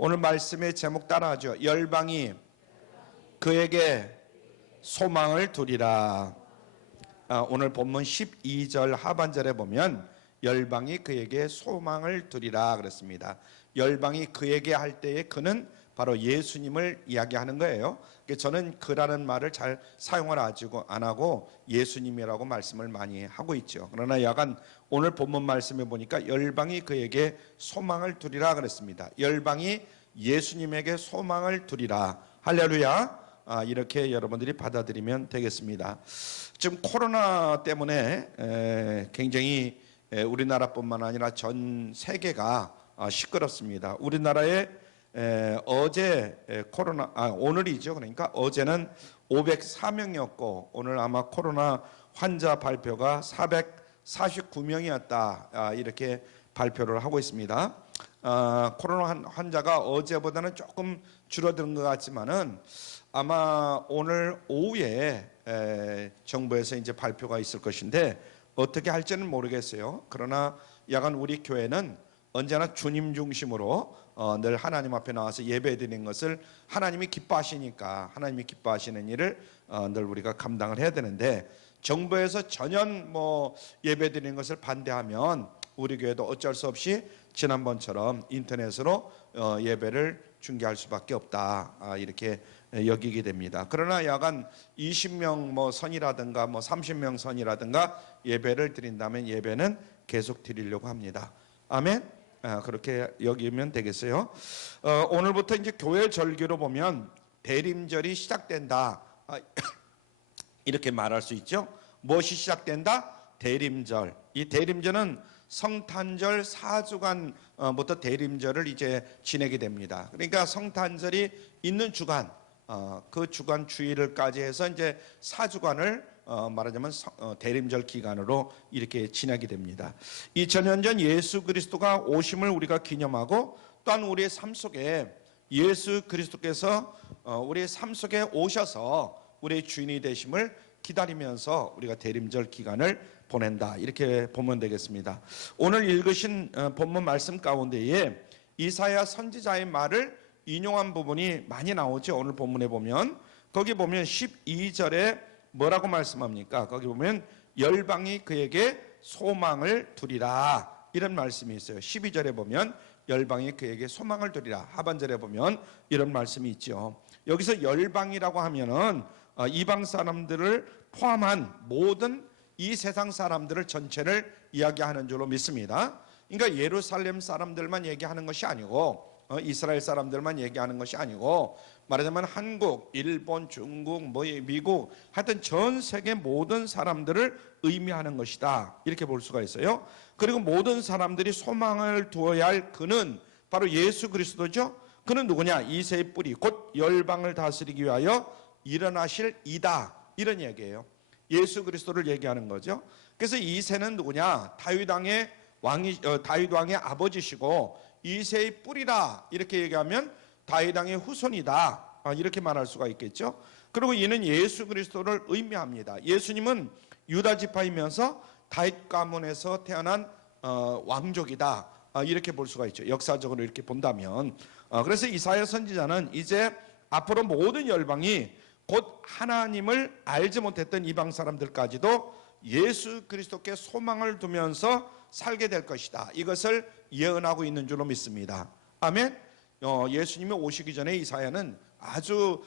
오늘 말씀의 제목 따라하죠. 열방이 그에게 소망을 두리라. 오늘 본문 12절 하반절에 보면 열방이 그에게 소망을 두리라 그랬습니다. 열방이 그에게 할 때에 그는 바로 예수님을 이야기하는 거예요. 저는 그라는 말을 잘 사용을 안 하고 예수님이라고 말씀을 많이 하고 있죠. 그러나 약간 오늘 본문 말씀에 보니까 열방이 그에게 소망을 두리라 그랬습니다. 열방이 예수님에게 소망을 두리라. 할렐루야. 이렇게 여러분들이 받아들이면 되겠습니다. 지금 코로나 때문에 굉장히 우리나라뿐만 아니라 전 세계가 시끄럽습니다. 우리나라에 어제 오늘이죠. 그러니까 어제는 504명이었고 오늘 아마 코로나 환자 발표가 449명이었다. 이렇게 발표를 하고 있습니다. 코로나 환자가 어제보다는 조금 줄어든 것 같지만은 아마 오늘 오후에 정부에서 이제 발표가 있을 것인데 어떻게 할지는 모르겠어요. 그러나 야간 우리 교회는 언제나 주님 중심으로 늘 하나님 앞에 나와서 예배드리는 것을 하나님이 기뻐하시니까 하나님이 기뻐하시는 일을 늘 우리가 감당을 해야 되는데 정부에서 전혀 예배드리는 것을 반대하면 우리 교회도 어쩔 수 없이 지난번처럼 인터넷으로 예배를 중계할 수밖에 없다. 이렇게 여기게 됩니다. 그러나 야간 20명 선이라든가 30명 선이라든가 예배를 드린다면 예배는 계속 드리려고 합니다. 아멘. 그렇게 여기면 되겠어요. 오늘부터 이제 교회 절기로 보면 대림절이 시작된다. 이렇게 말할 수 있죠. 무엇이 시작된다? 대림절. 이 대림절은 성탄절 4주간부터 대림절을 이제 지내게 됩니다. 그러니까 성탄절이 있는 주간, 그 주간 주일을까지 해서 이제 4주간을 말하자면 대림절 기간으로 이렇게 지나게 됩니다. 2000년 전 예수 그리스도가 오심을 우리가 기념하고 또한 우리의 삶 속에 예수 그리스도께서 우리의 삶 속에 오셔서 우리의 주인이 되심을 기다리면서 우리가 대림절 기간을 보낸다. 이렇게 보면 되겠습니다. 오늘 읽으신 본문 말씀 가운데에 이사야 선지자의 말을 인용한 부분이 많이 나오죠. 오늘 본문에 보면 거기 보면 12절에 뭐라고 말씀합니까? 거기 보면 열방이 그에게 소망을 두리라. 이런 말씀이 있어요. 12절에 보면 열방이 그에게 소망을 두리라. 하반절에 보면 이런 말씀이 있죠. 여기서 열방이라고 하면은 이방 사람들을 포함한 모든 이 세상 사람들을 전체를 이야기하는 줄로 믿습니다. 그러니까 예루살렘 사람들만 얘기하는 것이 아니고 이스라엘 사람들만 얘기하는 것이 아니고 말하자면 한국, 일본, 중국, 미국 하여튼 전 세계 모든 사람들을 의미하는 것이다. 이렇게 볼 수가 있어요. 그리고 모든 사람들이 소망을 두어야 할 그는 바로 예수 그리스도죠. 그는 누구냐? 이새의 뿌리 곧 열방을 다스리기 위하여 일어나실 이다. 이런 얘기예요. 예수 그리스도를 얘기하는 거죠. 그래서 이새는 누구냐? 다윗 왕의 아버지시고 이새의 뿌리라. 이렇게 얘기하면 다윗 왕의 후손이다. 이렇게 말할 수가 있겠죠. 그리고 이는 예수 그리스도를 의미합니다. 예수님은 유다 지파이면서 다윗 가문에서 태어난 왕족이다. 이렇게 볼 수가 있죠. 역사적으로 이렇게 본다면. 그래서 이사야 선지자는 이제 앞으로 모든 열방이 곧 하나님을 알지 못했던 이방 사람들까지도 예수 그리스도께 소망을 두면서 살게 될 것이다. 이것을 예언하고 있는 줄로 믿습니다. 아멘. 예수님이 오시기 전에 이사야는 아주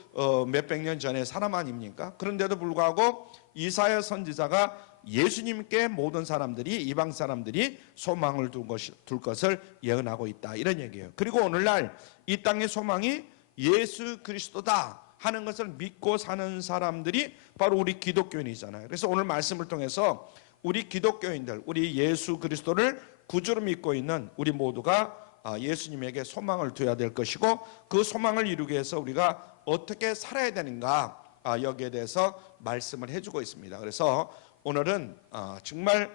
몇백 년 전의 사람 아닙니까? 그런데도 불구하고 이사야 선지자가 예수님께 모든 사람들이 이방 사람들이 소망을 둘 것을 예언하고 있다. 이런 얘기예요. 그리고 오늘날 이 땅의 소망이 예수 그리스도다 하는 것을 믿고 사는 사람들이 바로 우리 기독교인이잖아요. 그래서 오늘 말씀을 통해서 우리 기독교인들, 우리 예수 그리스도를 구주로 믿고 있는 우리 모두가 예수님에게 소망을 둬야 될 것이고 그 소망을 이루기 위해서 우리가 어떻게 살아야 되는가 여기에 대해서 말씀을 해주고 있습니다. 그래서 오늘은 정말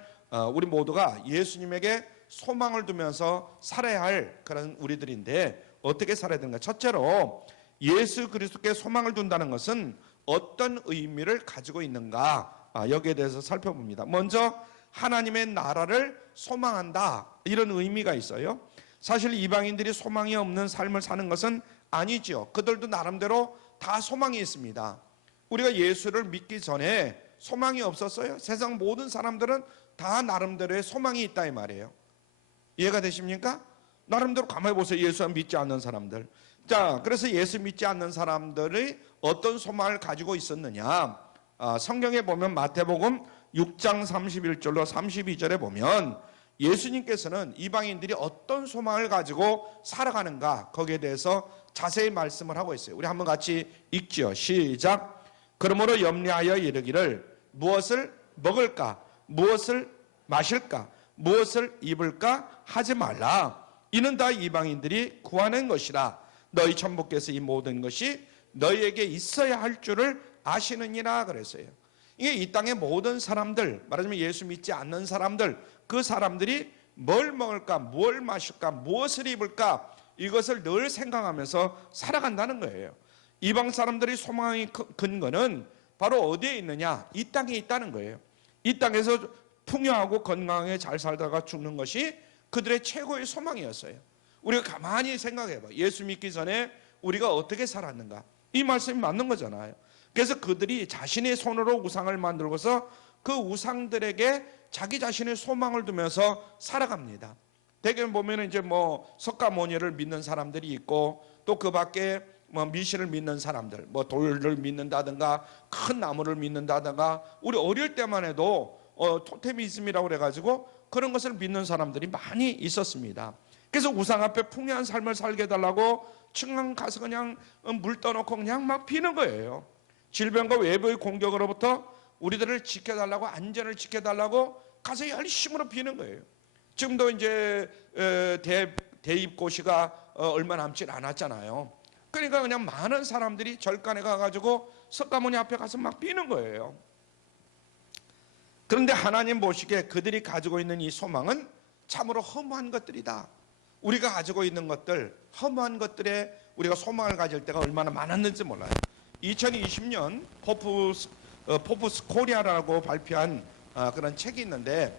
우리 모두가 예수님에게 소망을 두면서 살아야 할 그런 우리들인데 어떻게 살아야 되는가? 첫째로 예수 그리스도께 소망을 둔다는 것은 어떤 의미를 가지고 있는가 여기에 대해서 살펴봅니다. 먼저 하나님의 나라를 소망한다 이런 의미가 있어요. 사실 이방인들이 소망이 없는 삶을 사는 것은 아니죠. 그들도 나름대로 다 소망이 있습니다. 우리가 예수를 믿기 전에 소망이 없었어요? 세상 모든 사람들은 다 나름대로의 소망이 있다 이 말이에요. 이해가 되십니까? 나름대로 가만히 보세요. 예수 믿지 않는 사람들. 자, 그래서 예수 믿지 않는 사람들이 어떤 소망을 가지고 있었느냐? 성경에 보면 마태복음 6장 31절로 32절에 보면 예수님께서는 이방인들이 어떤 소망을 가지고 살아가는가 거기에 대해서 자세히 말씀을 하고 있어요. 우리 한번 같이 읽죠. 시작. 그러므로 염려하여 이르기를 무엇을 먹을까, 무엇을 마실까, 무엇을 입을까 하지 말라. 이는 다 이방인들이 구하는 것이라. 너희 천부께서 이 모든 것이 너희에게 있어야 할 줄을 아시느니라 그랬어요. 이게 이 땅의 모든 사람들, 말하자면 예수 믿지 않는 사람들, 그 사람들이 뭘 먹을까, 뭘 마실까, 무엇을 입을까, 이것을 늘 생각하면서 살아간다는 거예요. 이방 사람들이 소망의 근거는 바로 어디에 있느냐? 이 땅에 있다는 거예요. 이 땅에서 풍요하고 건강하게 잘 살다가 죽는 것이 그들의 최고의 소망이었어요. 우리가 가만히 생각해봐. 예수 믿기 전에 우리가 어떻게 살았는가? 이 말씀이 맞는 거잖아요. 그래서 그들이 자신의 손으로 우상을 만들고서 그 우상들에게 자기 자신의 소망을 두면서 살아갑니다. 대개 보면 이제 뭐 석가모니를 믿는 사람들이 있고 또 그 밖에 뭐 미신을 믿는 사람들, 뭐 돌을 믿는다든가 큰 나무를 믿는다든가, 우리 어릴 때만 해도 토테미즘이라고 그래가지고 그런 것을 믿는 사람들이 많이 있었습니다. 그래서 우상 앞에 풍요한 삶을 살게 해달라고 층간 가서 그냥 물 떠놓고 그냥 막 비는 거예요. 질병과 외부의 공격으로부터 우리들을 지켜달라고, 안전을 지켜달라고 가서 열심으로 비는 거예요. 지금도 이제 대입고시가 얼마 남지 않았잖아요. 그러니까 그냥 많은 사람들이 절간에 가가지고 석가모니 앞에 가서 막 비는 거예요. 그런데 하나님 보시기에 그들이 가지고 있는 이 소망은 참으로 허무한 것들이다. 우리가 가지고 있는 것들, 허무한 것들에 우리가 소망을 가질 때가 얼마나 많았는지 몰라요. 2020년 포브스 코리아라고 발표한 그런 책이 있는데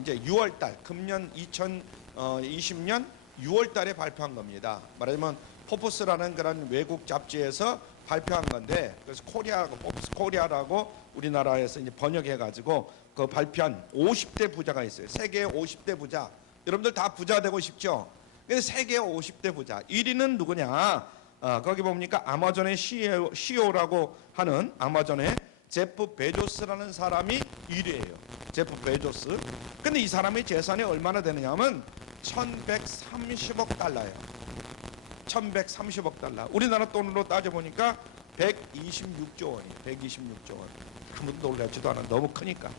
이제 6월달, 금년 2020년 6월달에 발표한 겁니다. 말하자면 포브스라는 그런 외국 잡지에서 발표한 건데, 그래서 포브스 코리아라고 우리나라에서 이제 번역해가지고 그 발표한 50대 부자가 있어요. 세계의 50대 부자. 여러분들 다 부자 되고 싶죠? 근데 세계 50대 부자 1위는 누구냐? 거기 봅니까? 아마존의 CEO라고 하는 아마존의 제프 베조스라는 사람이 1위예요. 제프 베조스. 근데 이 사람의 재산이 얼마나 되느냐 하면 1130억 달러예요. 1130억 달러. 우리나라 돈으로 따져보니까 126조 원이에요. 126조 원. 아무도 놀랍지도 않아. 너무 크니까.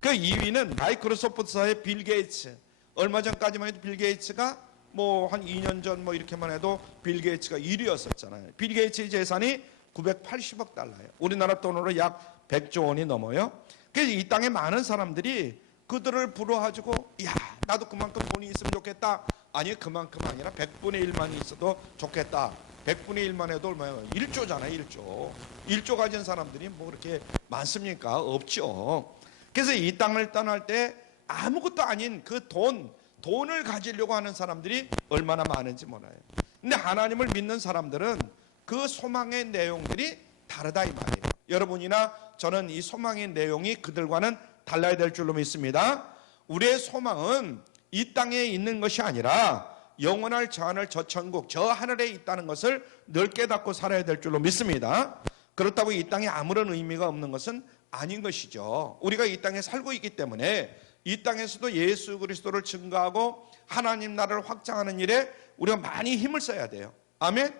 그 2위는 마이크로소프트사의 빌 게이츠. 얼마 전까지만 해도 빌 게이츠가 뭐 한 2년 전 뭐 이렇게만 해도 빌 게이츠가 1위였었잖아요. 빌 게이츠의 재산이 980억 달러예요. 우리나라 돈으로 약 100조 원이 넘어요. 그래서 이 땅에 많은 사람들이 그들을 부러워가지고 야, 나도 그만큼 돈이 있으면 좋겠다. 아니, 그만큼 아니라 100분의 1만 있어도 좋겠다. 100분의 1만 해도 얼마예요? 1조잖아요. 1조. 1조 가진 사람들이 뭐 그렇게 많습니까? 없죠. 그래서 이 땅을 떠날 때 아무것도 아닌 그 돈을 가지려고 하는 사람들이 얼마나 많은지 몰라요. 근데 하나님을 믿는 사람들은 그 소망의 내용들이 다르다 이 말이에요. 여러분이나 저는 이 소망의 내용이 그들과는 달라야 될 줄로 믿습니다. 우리의 소망은 이 땅에 있는 것이 아니라 영원할 저 하늘 저 천국 저 하늘에 있다는 것을 늘 깨닫고 살아야 될 줄로 믿습니다. 그렇다고 이 땅에 아무런 의미가 없는 것은 아닌 것이죠. 우리가 이 땅에 살고 있기 때문에 이 땅에서도 예수 그리스도를 증거하고 하나님 나라를 확장하는 일에 우리가 많이 힘을 써야 돼요. 아멘.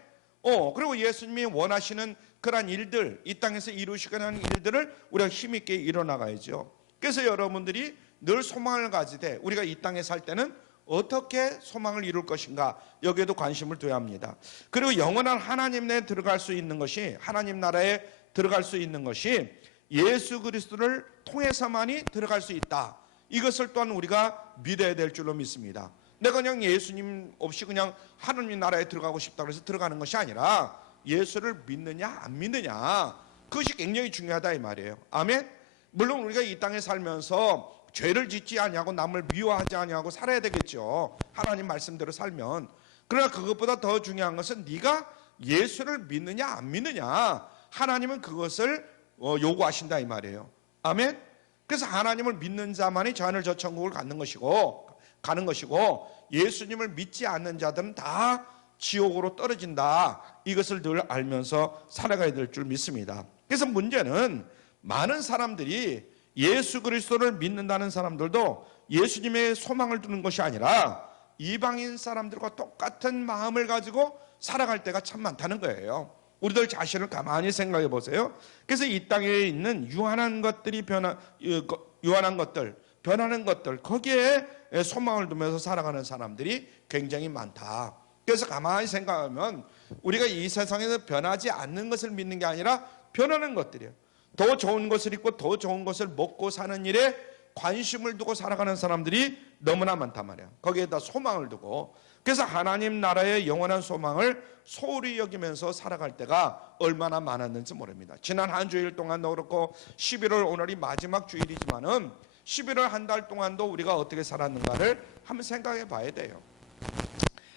그리고 예수님이 원하시는 그러한 일들, 이 땅에서 이루시고자 하는 일들을 우리가 힘있게 이뤄나가야죠. 그래서 여러분들이 늘 소망을 가지되 우리가 이 땅에 살 때는 어떻게 소망을 이룰 것인가, 여기에도 관심을 둬야 합니다. 그리고 영원한 하나님 내에 들어갈 수 있는 것이, 하나님 나라에 들어갈 수 있는 것이 예수 그리스도를 통해서만이 들어갈 수 있다. 이것을 또한 우리가 믿어야 될 줄로 믿습니다. 내가 그냥 예수님 없이 그냥 하나님 나라에 들어가고 싶다고 해서 들어가는 것이 아니라 예수를 믿느냐 안 믿느냐, 그것이 굉장히 중요하다 이 말이에요. 아멘. 물론 우리가 이 땅에 살면서 죄를 짓지 아니하고 남을 미워하지 아니하고 살아야 되겠죠. 하나님 말씀대로 살면. 그러나 그것보다 더 중요한 것은 네가 예수를 믿느냐 안 믿느냐, 하나님은 그것을 요구하신다 이 말이에요. 아멘. 그래서 하나님을 믿는 자만이 저 하늘 저 천국을 가는 것이고 예수님을 믿지 않는 자들은 다 지옥으로 떨어진다, 이것을 늘 알면서 살아가야 될 줄 믿습니다. 그래서 문제는 많은 사람들이 예수 그리스도를 믿는다는 사람들도 예수님의 소망을 두는 것이 아니라 이방인 사람들과 똑같은 마음을 가지고 살아갈 때가 참 많다는 거예요. 우리들 자신을 가만히 생각해 보세요. 그래서 이 땅에 있는 유한한 것들이 변하는 것들, 거기에 소망을 두면서 살아가는 사람들이 굉장히 많다. 그래서 가만히 생각하면 우리가 이 세상에서 변하지 않는 것을 믿는 게 아니라 변하는 것들이에요. 더 좋은 것을 입고 더 좋은 것을 먹고 사는 일에 관심을 두고 살아가는 사람들이 너무나 많단 말이야. 거기에다 소망을 두고. 그래서 하나님 나라의 영원한 소망을 소홀히 여기면서 살아갈 때가 얼마나 많았는지 모릅니다. 지난 한 주일 동안도 그렇고 11월 오늘이 마지막 주일이지만은 11월 한 달 동안도 우리가 어떻게 살았는가를 한번 생각해 봐야 돼요.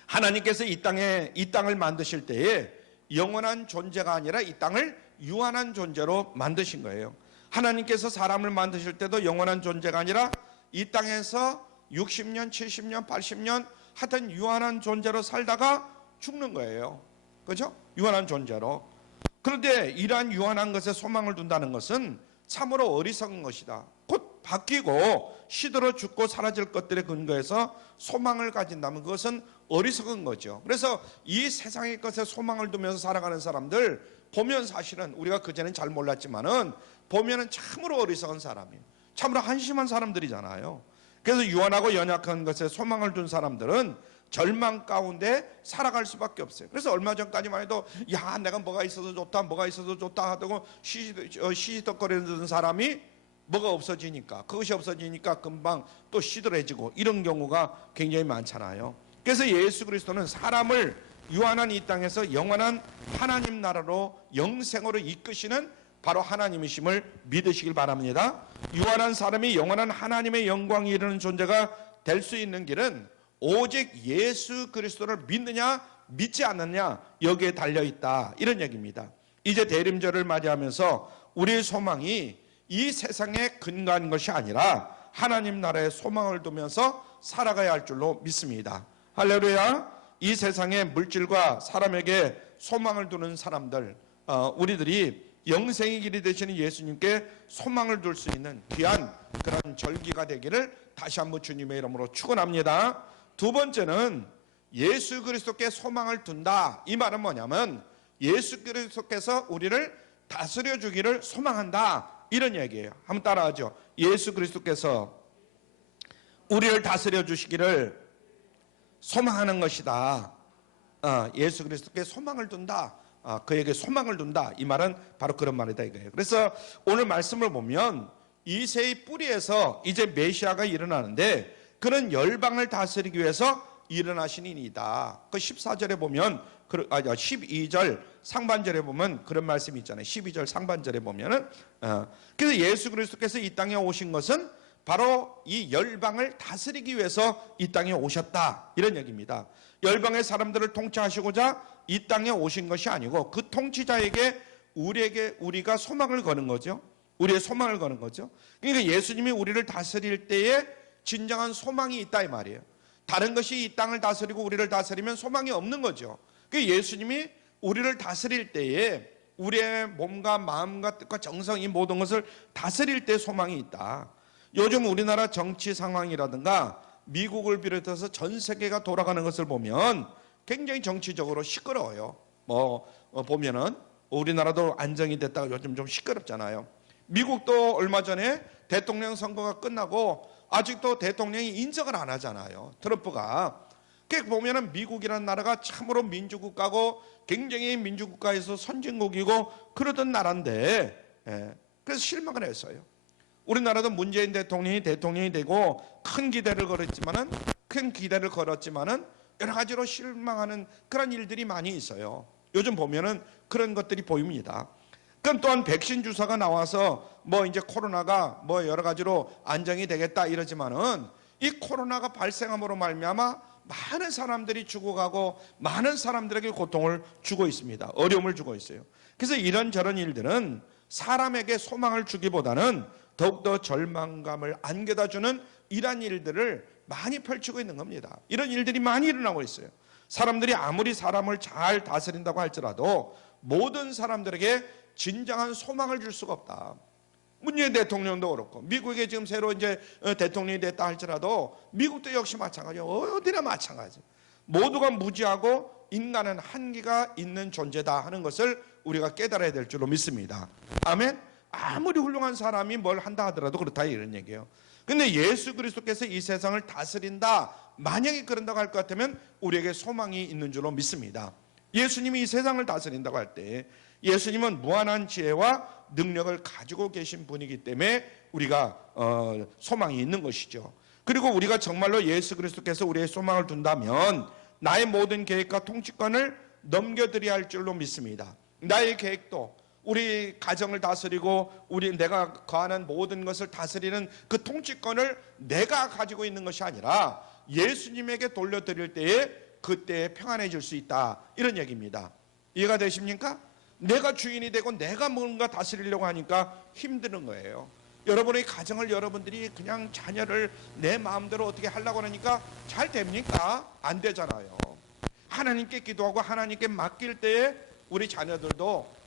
하나님께서 이 땅을 만드실 때에 영원한 존재가 아니라 이 땅을 유한한 존재로 만드신 거예요. 하나님께서 사람을 만드실 때도 영원한 존재가 아니라 이 땅에서 60년, 70년, 80년 하여튼 유한한 존재로 살다가 죽는 거예요. 그렇죠? 유한한 존재로. 그런데 이러한 유한한 것에 소망을 둔다는 것은 참으로 어리석은 것이다. 곧 바뀌고 시들어 죽고 사라질 것들에 근거해서 소망을 가진다면 그것은 어리석은 거죠. 그래서 이 세상의 것에 소망을 두면서 살아가는 사람들 보면 사실은 우리가 그전엔 잘 몰랐지만은 보면은 참으로 어리석은 사람이에요. 참으로 한심한 사람들이잖아요. 그래서 유한하고 연약한 것에 소망을 둔 사람들은 절망 가운데 살아갈 수밖에 없어요. 그래서 얼마 전까지만 해도 야 내가 뭐가 있어도 좋다 하고 시시덕거리는 사람이 뭐가 없어지니까, 그것이 없어지니까 금방 또 시들해지고 이런 경우가 굉장히 많잖아요. 그래서 예수 그리스도는 사람을 유한한 이 땅에서 영원한 하나님 나라로 영생으로 이끄시는 바로 하나님이심을 믿으시길 바랍니다. 유한한 사람이 영원한 하나님의 영광이 이르는 존재가 될 수 있는 길은 오직 예수 그리스도를 믿느냐 믿지 않느냐 여기에 달려있다, 이런 얘기입니다. 이제 대림절을 맞이하면서 우리의 소망이 이 세상에 근거한 것이 아니라 하나님 나라의 소망을 두면서 살아가야 할 줄로 믿습니다. 할렐루야. 이 세상의 물질과 사람에게 소망을 두는 사람들, 우리들이 영생의 길이 되시는 예수님께 소망을 둘 수 있는 귀한 그런 절기가 되기를 다시 한번 주님의 이름으로 축원합니다. 두 번째는 예수 그리스도께 소망을 둔다. 이 말은 뭐냐면 예수 그리스도께서 우리를 다스려 주기를 소망한다, 이런 얘기예요. 한번 따라하죠. 예수 그리스도께서 우리를 다스려 주시기를 소망하는 것이다. 예수 그리스도께 소망을 둔다. 그에게 소망을 둔다. 이 말은 바로 그런 말이다 이거예요. 그래서 오늘 말씀을 보면 이새의 뿌리에서 이제 메시아가 일어나는데 그는 열방을 다스리기 위해서 일어나신 이니다. 그 14절에 보면 12절 상반절에 보면 그런 말씀이 있잖아요. 12절 상반절에 보면은 그래서 예수 그리스도께서 이 땅에 오신 것은 바로 이 열방을 다스리기 위해서 이 땅에 오셨다, 이런 얘기입니다. 열방의 사람들을 통치하시고자 이 땅에 오신 것이 아니고 그 통치자에게 우리가 소망을 거는 거죠. 우리의 소망을 거는 거죠. 그러니까 예수님이 우리를 다스릴 때에 진정한 소망이 있다 이 말이에요. 다른 것이 이 땅을 다스리고 우리를 다스리면 소망이 없는 거죠. 그러니까 예수님이 우리를 다스릴 때에 우리의 몸과 마음과 뜻과 정성, 이 모든 것을 다스릴 때 소망이 있다. 요즘 우리나라 정치 상황이라든가 미국을 비롯해서 전 세계가 돌아가는 것을 보면 굉장히 정치적으로 시끄러워요. 보면은 우리나라도 안정이 됐다가 요즘 좀 시끄럽잖아요. 미국도 얼마 전에 대통령 선거가 끝나고 아직도 대통령이 인정을 안 하잖아요. 트럼프가. 그렇게 보면은 미국이라는 나라가 참으로 민주국가고 굉장히 민주국가에서 선진국이고 그러던 나라인데, 그래서 실망을 했어요. 우리나라도 문재인 대통령이 되고 큰 기대를 걸었지만은 여러 가지로 실망하는 그런 일들이 많이 있어요. 요즘 보면은 그런 것들이 보입니다. 그럼 또한 백신 주사가 나와서 뭐 이제 코로나가 뭐 여러 가지로 안정이 되겠다 이러지만은 이 코로나가 발생함으로 말미암아 많은 사람들이 죽어가고 많은 사람들에게 고통을 주고 있습니다. 어려움을 주고 있어요. 그래서 이런저런 일들은 사람에게 소망을 주기보다는 더욱더 절망감을 안겨다 주는 이러한 일들을 많이 펼치고 있는 겁니다. 이런 일들이 많이 일어나고 있어요. 사람들이 아무리 사람을 잘 다스린다고 할지라도 모든 사람들에게 진정한 소망을 줄 수가 없다. 문재인 대통령도 그렇고 미국에 지금 새로 이제 대통령이 됐다 할지라도 미국도 역시 마찬가지예요. 어디나 마찬가지. 모두가 무지하고 인간은 한계가 있는 존재다 하는 것을 우리가 깨달아야 될 줄로 믿습니다. 아멘. 아무리 훌륭한 사람이 뭘 한다 하더라도 그렇다 이런 얘기예요. 근데 예수 그리스도께서 이 세상을 다스린다, 만약에 그런다고 할 것 같으면 우리에게 소망이 있는 줄로 믿습니다. 예수님이 이 세상을 다스린다고 할 때 예수님은 무한한 지혜와 능력을 가지고 계신 분이기 때문에 우리가 소망이 있는 것이죠. 그리고 우리가 정말로 예수 그리스도께서 우리의 소망을 둔다면 나의 모든 계획과 통치권을 넘겨드려야 할 줄로 믿습니다. 나의 계획도 우리 가정을 다스리고 내가 거하는 모든 것을 다스리는 그 통치권을 내가 가지고 있는 것이 아니라 예수님에게 돌려드릴 때에 그때에 평안해질 수 있다 이런 얘기입니다. 이해가 되십니까? 내가 주인이 되고 내가 뭔가 다스리려고 하니까 힘드는 거예요. 여러분의 가정을 여러분들이 그냥 자녀를 내 마음대로 어떻게 하려고 하니까 잘 됩니까? 안 되잖아요. 하나님께 기도하고 하나님께 맡길 때에 우리 자녀들도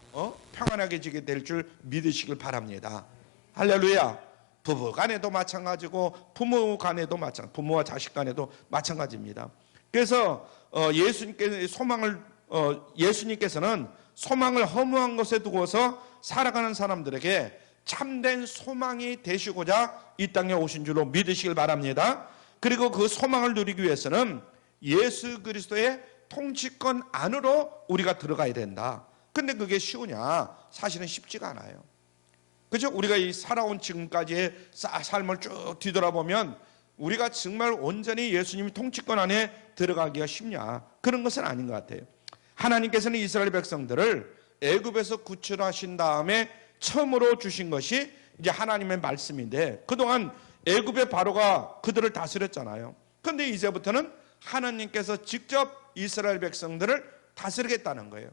평안하게 지게 될 줄 믿으시길 바랍니다. 할렐루야. 부부 간에도 마찬가지고 부모 간에도 마찬가지, 부모와 자식 간에도 마찬가지입니다. 그래서 예수님께서는 소망을 허무한 것에 두고서 살아가는 사람들에게 참된 소망이 되시고자 이 땅에 오신 줄로 믿으시길 바랍니다. 그리고 그 소망을 누리기 위해서는 예수 그리스도의 통치권 안으로 우리가 들어가야 된다. 근데 그게 쉬우냐? 사실은 쉽지가 않아요. 그죠? 우리가 이 살아온 지금까지의 삶을 쭉 뒤돌아보면 우리가 정말 온전히 예수님의 통치권 안에 들어가기가 쉽냐? 그런 것은 아닌 것 같아요. 하나님께서는 이스라엘 백성들을 애굽에서 구출하신 다음에 처음으로 주신 것이 이제 하나님의 말씀인데 그동안 애굽의 바로가 그들을 다스렸잖아요. 그런데 이제부터는 하나님께서 직접 이스라엘 백성들을 다스리겠다는 거예요.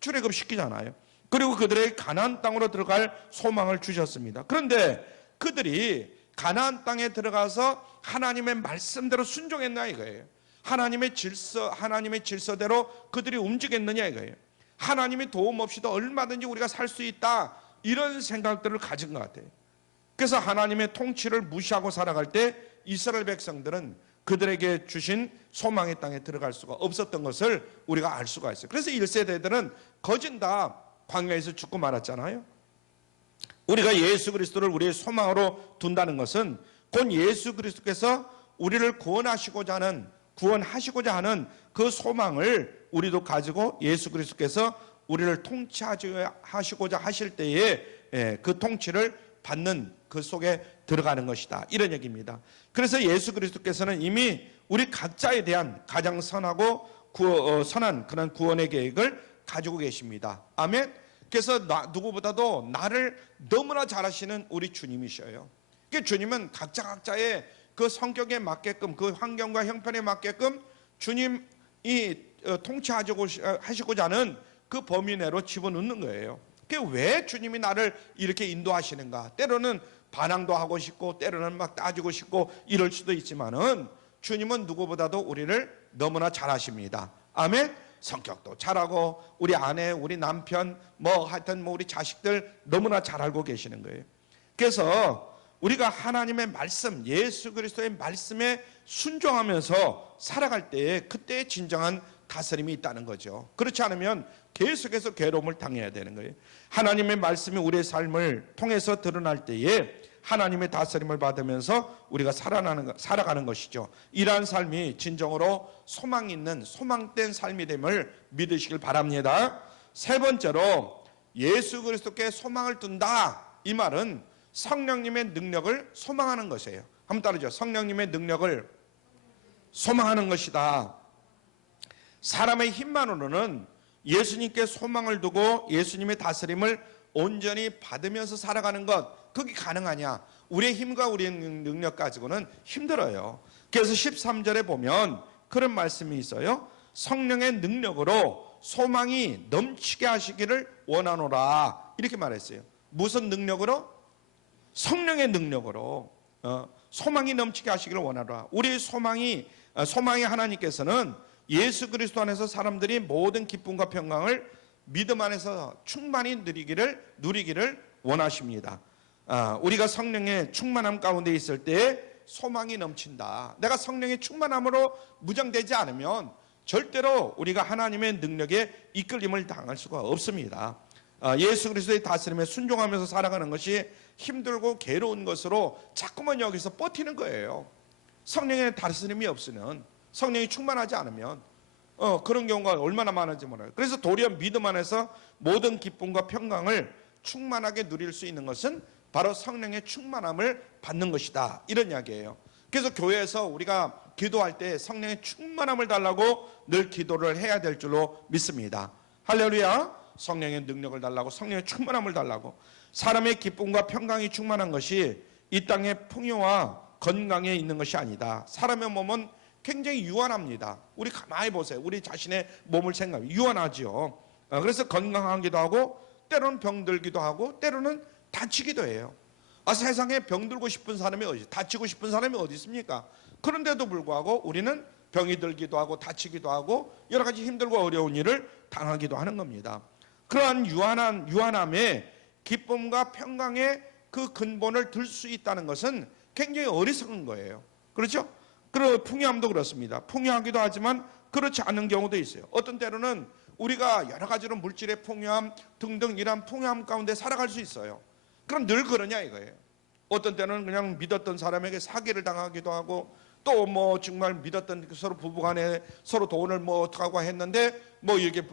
출애굽시키잖아요. 그리고 그들에게 가나안 땅으로 들어갈 소망을 주셨습니다. 그런데 그들이 가나안 땅에 들어가서 하나님의 말씀대로 순종했나 이거예요. 하나님의 질서대로 그들이 움직였느냐 이거예요. 하나님의 도움 없이도 얼마든지 우리가 살 수 있다 이런 생각들을 가진 것 같아요. 그래서 하나님의 통치를 무시하고 살아갈 때 이스라엘 백성들은 그들에게 주신 소망의 땅에 들어갈 수가 없었던 것을 우리가 알 수가 있어요. 그래서 1세대들은 거진 다 광야에서 죽고 말았잖아요. 우리가 예수 그리스도를 우리의 소망으로 둔다는 것은 곧 예수 그리스도께서 우리를 구원하시고자 하는 그 소망을 우리도 가지고 예수 그리스도께서 우리를 통치하시고자 하실 때에 그 통치를 받는 그 속에 들어가는 것이다 이런 얘기입니다. 그래서 예수 그리스도께서는 이미 우리 각자에 대한 가장 선하고 선한 그런 구원의 계획을 가지고 계십니다. 아멘. 그래서 누구보다도 나를 너무나 잘 아시는 우리 주님이셔요. 그 주님은 각자의 그 성격에 맞게끔 그 환경과 형편에 맞게끔 주님이 통치하시고자 하는 그 범위 내로 집어넣는 거예요. 왜 주님이 나를 이렇게 인도하시는가? 때로는 반항도 하고 싶고 때로는 막 따지고 싶고 이럴 수도 있지만은 주님은 누구보다도 우리를 너무나 잘 아십니다. 아멘. 성격도 잘하고 우리 아내, 우리 남편, 하여튼 우리 자식들 너무나 잘 알고 계시는 거예요. 그래서 우리가 하나님의 말씀, 예수 그리스도의 말씀에 순종하면서 살아갈 때에 그때에 진정한 다스림이 있다는 거죠. 그렇지 않으면 계속해서 괴로움을 당해야 되는 거예요. 하나님의 말씀이 우리의 삶을 통해서 드러날 때에 하나님의 다스림을 받으면서 우리가 살아가는 것이죠. 이러한 삶이 진정으로 소망 있는 소망된 삶이 됨을 믿으시길 바랍니다. 세 번째로 예수 그리스도께 소망을 둔다. 이 말은 성령님의 능력을 소망하는 것이에요. 한번 따르죠. 성령님의 능력을 소망하는 것이다. 사람의 힘만으로는 예수님께 소망을 두고 예수님의 다스림을 온전히 받으면서 살아가는 것, 그게 가능하냐? 우리의 힘과 우리의 능력 가지고는 힘들어요. 그래서 13절에 보면 그런 말씀이 있어요. 성령의 능력으로 소망이 넘치게 하시기를 원하노라, 이렇게 말했어요. 무슨 능력으로? 성령의 능력으로 소망이 넘치게 하시기를 원하노라. 우리의 소망이 하나님께서는 예수 그리스도 안에서 사람들이 모든 기쁨과 평강을 믿음 안에서 충만히 누리기를 원하십니다. 우리가 성령의 충만함 가운데 있을 때 소망이 넘친다. 내가 성령의 충만함으로 무장되지 않으면 절대로 우리가 하나님의 능력에 이끌림을 당할 수가 없습니다. 예수 그리스도의 다스림에 순종하면서 살아가는 것이 힘들고 괴로운 것으로 자꾸만 여기서 버티는 거예요. 성령의 다스림이 없으면, 성령이 충만하지 않으면 그런 경우가 얼마나 많은지 몰라요. 그래서 도리어 믿음 안에서 모든 기쁨과 평강을 충만하게 누릴 수 있는 것은 바로 성령의 충만함을 받는 것이다, 이런 이야기예요. 그래서 교회에서 우리가 기도할 때 성령의 충만함을 달라고 늘 기도를 해야 될 줄로 믿습니다. 할렐루야. 성령의 능력을 달라고, 성령의 충만함을 달라고. 사람의 기쁨과 평강이 충만한 것이 이 땅의 풍요와 건강에 있는 것이 아니다. 사람의 몸은 굉장히 유한합니다. 우리 가만히 보세요. 우리 자신의 몸을 생각하면 유한하죠. 그래서 건강하기도 하고 때로는 병들기도 하고 때로는 다치기도 해요. 세상에 병들고 싶은 사람이 어디, 다치고 싶은 사람이 어디 있습니까? 그런데도 불구하고 우리는 병이 들기도 하고 다치기도 하고 여러 가지 힘들고 어려운 일을 당하기도 하는 겁니다. 그러한 유한함에 기쁨과 평강의 그 근본을 들 수 있다는 것은 굉장히 어리석은 거예요. 그렇죠? 그리고 풍요함도 그렇습니다. 풍요하기도 하지만 그렇지 않은 경우도 있어요. 어떤 때로는 우리가 여러 가지로 물질의 풍요함 등등 이런 풍요함 가운데 살아갈 수 있어요. 그럼 늘 그러냐 이거예요. 어떤 때는 그냥 믿었던 사람에게 사기를 당하기도 하고, 또 뭐 정말 믿었던 서로 부부간에 서로 돈을 뭐 어떡하고 했는데 뭐 이렇게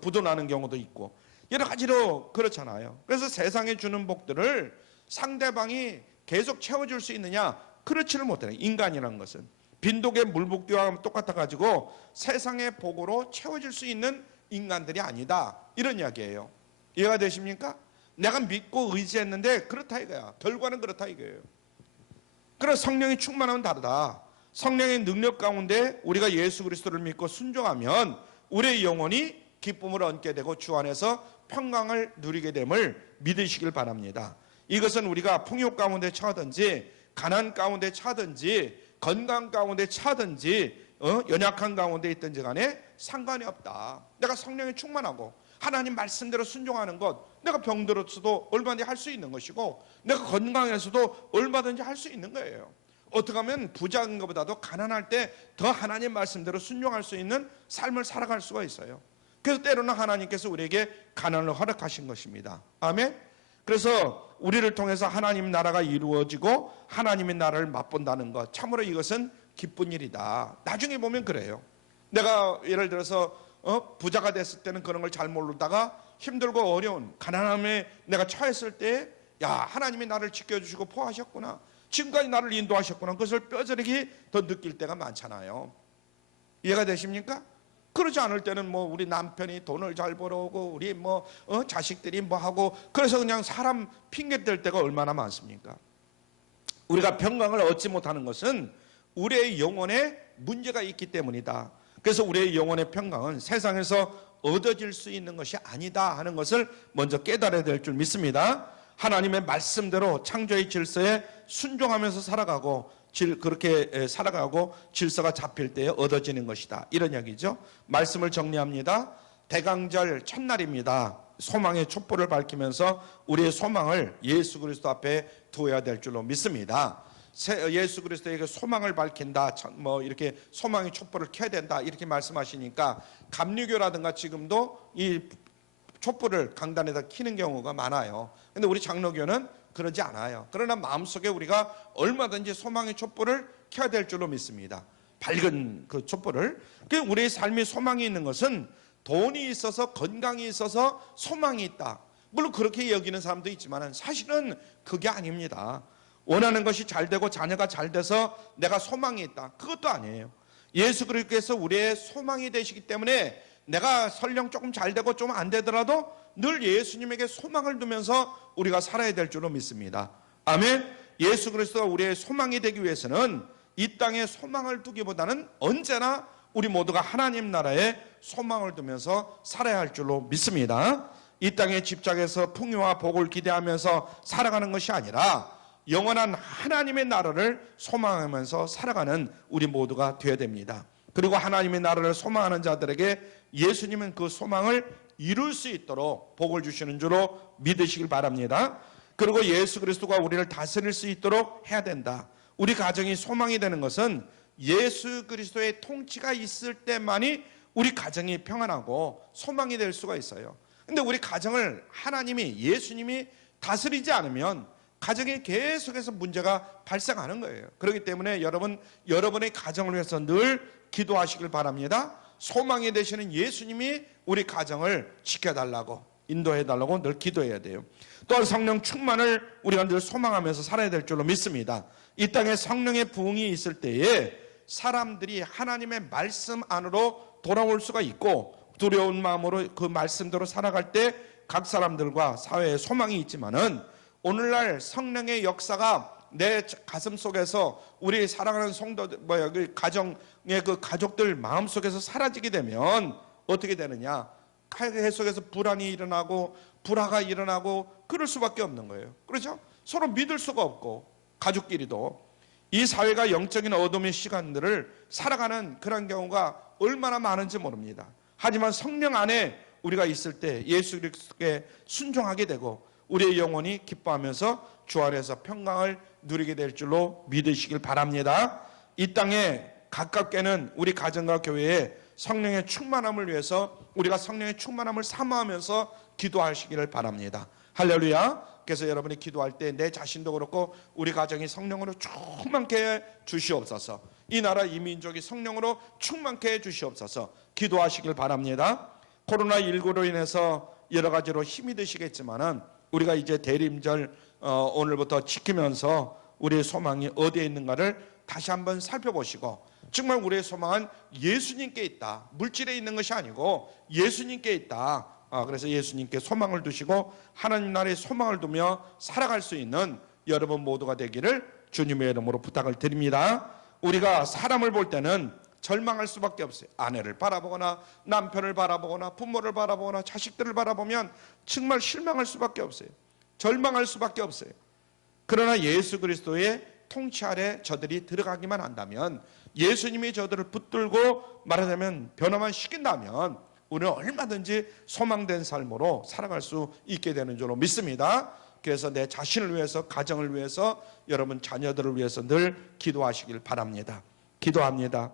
부도나는 경우도 있고, 여러 가지로 그렇잖아요. 그래서 세상에 주는 복들을 상대방이 계속 채워줄 수 있느냐? 그렇지를 못해요. 인간이라는 것은 빈독의 물붓기와 똑같아 가지고 세상의 복으로 채워질 수 있는 인간들이 아니다, 이런 이야기예요. 이해가 되십니까? 내가 믿고 의지했는데 그렇다 이거야. 결과는 그렇다 이거예요. 그래서 성령이 충만하면 다르다. 성령의 능력 가운데 우리가 예수 그리스도를 믿고 순종하면 우리의 영혼이 기쁨을 얻게 되고 주 안에서 평강을 누리게 됨을 믿으시길 바랍니다. 이것은 우리가 풍요 가운데 처하든지 가난 가운데 처하든지 건강 가운데 처하든지 연약한 가운데 있든지 간에 상관이 없다. 내가 성령이 충만하고 하나님 말씀대로 순종하는 것, 내가 병들었어도 얼마든지 할 수 있는 것이고 내가 건강해서도 얼마든지 할 수 있는 거예요. 어떻게 하면 부자인 것보다도 가난할 때 더 하나님 말씀대로 순종할 수 있는 삶을 살아갈 수가 있어요. 그래서 때로는 하나님께서 우리에게 가난을 허락하신 것입니다. 아멘. 그래서 우리를 통해서 하나님 나라가 이루어지고 하나님의 나라를 맛본다는 것, 참으로 이것은 기쁜 일이다. 나중에 보면 그래요. 내가 예를 들어서 부자가 됐을 때는 그런 걸 잘 모르다가 힘들고 어려운 가난함에 내가 처했을 때, 야, 하나님이 나를 지켜주시고 보호하셨구나, 지금까지 나를 인도하셨구나, 그것을 뼈저리게 더 느낄 때가 많잖아요. 이해가 되십니까? 그러지 않을 때는 뭐 우리 남편이 돈을 잘 벌어오고 우리 뭐 자식들이 뭐 하고, 그래서 그냥 사람 핑계 댈 때가 얼마나 많습니까? 우리가 평강을 얻지 못하는 것은 우리의 영혼에 문제가 있기 때문이다. 그래서 우리의 영혼의 평강은 세상에서 얻어질 수 있는 것이 아니다 하는 것을 먼저 깨달아야 될 줄 믿습니다. 하나님의 말씀대로 창조의 질서에 순종하면서 살아가고 그렇게 살아가고 질서가 잡힐 때에 얻어지는 것이다, 이런 이야기죠. 말씀을 정리합니다. 대강절 첫날입니다. 소망의 촛불을 밝히면서 우리의 소망을 예수 그리스도 앞에 두어야 될 줄로 믿습니다. 예수 그리스도에게 소망을 밝힌다, 뭐 이렇게 소망의 촛불을 켜야 된다, 이렇게 말씀하시니까 감리교라든가 지금도 이 촛불을 강단에다 켜는 경우가 많아요. 근데 우리 장로교는 그러지 않아요. 그러나 마음속에 우리가 얼마든지 소망의 촛불을 켜야 될 줄로 믿습니다. 밝은 그 촛불을. 우리의 삶에 소망이 있는 것은 돈이 있어서 건강이 있어서 소망이 있다, 물론 그렇게 여기는 사람도 있지만 사실은 그게 아닙니다. 원하는 것이 잘 되고 자녀가 잘 돼서 내가 소망이 있다, 그것도 아니에요. 예수 그리스도께서 우리의 소망이 되시기 때문에 내가 설령 조금 잘 되고 좀 안 되더라도 늘 예수님에게 소망을 두면서 우리가 살아야 될 줄로 믿습니다. 아멘. 예수 그리스도가 우리의 소망이 되기 위해서는 이 땅에 소망을 두기보다는 언제나 우리 모두가 하나님 나라에 소망을 두면서 살아야 할 줄로 믿습니다. 이 땅에 집착해서 풍요와 복을 기대하면서 살아가는 것이 아니라 영원한 하나님의 나라를 소망하면서 살아가는 우리 모두가 되어야 됩니다. 그리고 하나님의 나라를 소망하는 자들에게 예수님은 그 소망을 이룰 수 있도록 복을 주시는 줄로 믿으시길 바랍니다. 그리고 예수 그리스도가 우리를 다스릴 수 있도록 해야 된다. 우리 가정이 소망이 되는 것은 예수 그리스도의 통치가 있을 때만이 우리 가정이 평안하고 소망이 될 수가 있어요. 근데 우리 가정을 하나님이, 예수님이 다스리지 않으면 가정에 계속해서 문제가 발생하는 거예요. 그렇기 때문에 여러분의 가정을 위해서 늘 기도하시길 바랍니다. 소망이 되시는 예수님이 우리 가정을 지켜달라고, 인도해달라고 늘 기도해야 돼요. 또한 성령 충만을 우리가 늘 소망하면서 살아야 될 줄로 믿습니다. 이 땅에 성령의 부흥이 있을 때에 사람들이 하나님의 말씀 안으로 돌아올 수가 있고, 두려운 마음으로 그 말씀대로 살아갈 때 각 사람들과 사회에 소망이 있지만은, 오늘날 성령의 역사가 내 가슴 속에서 우리 사랑하는 성도들, 그 가정의 그 가족들 마음 속에서 사라지게 되면 어떻게 되느냐? 계속해서 불안이 일어나고 불화가 일어나고 그럴 수밖에 없는 거예요. 그렇죠? 서로 믿을 수가 없고, 가족끼리도 이 사회가 영적인 어둠의 시간들을 살아가는 그런 경우가 얼마나 많은지 모릅니다. 하지만 성령 안에 우리가 있을 때 예수 그리스도께 순종하게 되고 우리의 영혼이 기뻐하면서 주 안에서 평강을 누리게 될 줄로 믿으시길 바랍니다. 이 땅에 가깝게는 우리 가정과 교회에 성령의 충만함을 위해서 우리가 성령의 충만함을 사모하면서 기도하시기를 바랍니다. 할렐루야. 그래서 여러분이 기도할 때 내 자신도 그렇고 우리 가정이 성령으로 충만케 해 주시옵소서. 이 나라 이 민족이 성령으로 충만케 해 주시옵소서. 기도하시길 바랍니다. 코로나19로 인해서 여러 가지로 힘이 드시겠지만은 우리가 이제 대림절 오늘부터 지키면서 우리의 소망이 어디에 있는가를 다시 한번 살펴보시고, 정말 우리의 소망은 예수님께 있다. 물질에 있는 것이 아니고 예수님께 있다. 그래서 예수님께 소망을 두시고 하나님 나라의 소망을 두며 살아갈 수 있는 여러분 모두가 되기를 주님의 이름으로 부탁을 드립니다. 우리가 사람을 볼 때는 절망할 수밖에 없어요. 아내를 바라보거나 남편을 바라보거나 부모를 바라보거나 자식들을 바라보면 정말 실망할 수밖에 없어요. 절망할 수밖에 없어요. 그러나 예수 그리스도의 통치 아래 저들이 들어가기만 한다면, 예수님이 저들을 붙들고 말하자면 변화만 시킨다면 우리는 얼마든지 소망된 삶으로 살아갈 수 있게 되는 줄로 믿습니다. 그래서 내 자신을 위해서, 가정을 위해서, 여러분 자녀들을 위해서 늘 기도하시길 바랍니다. 기도합니다.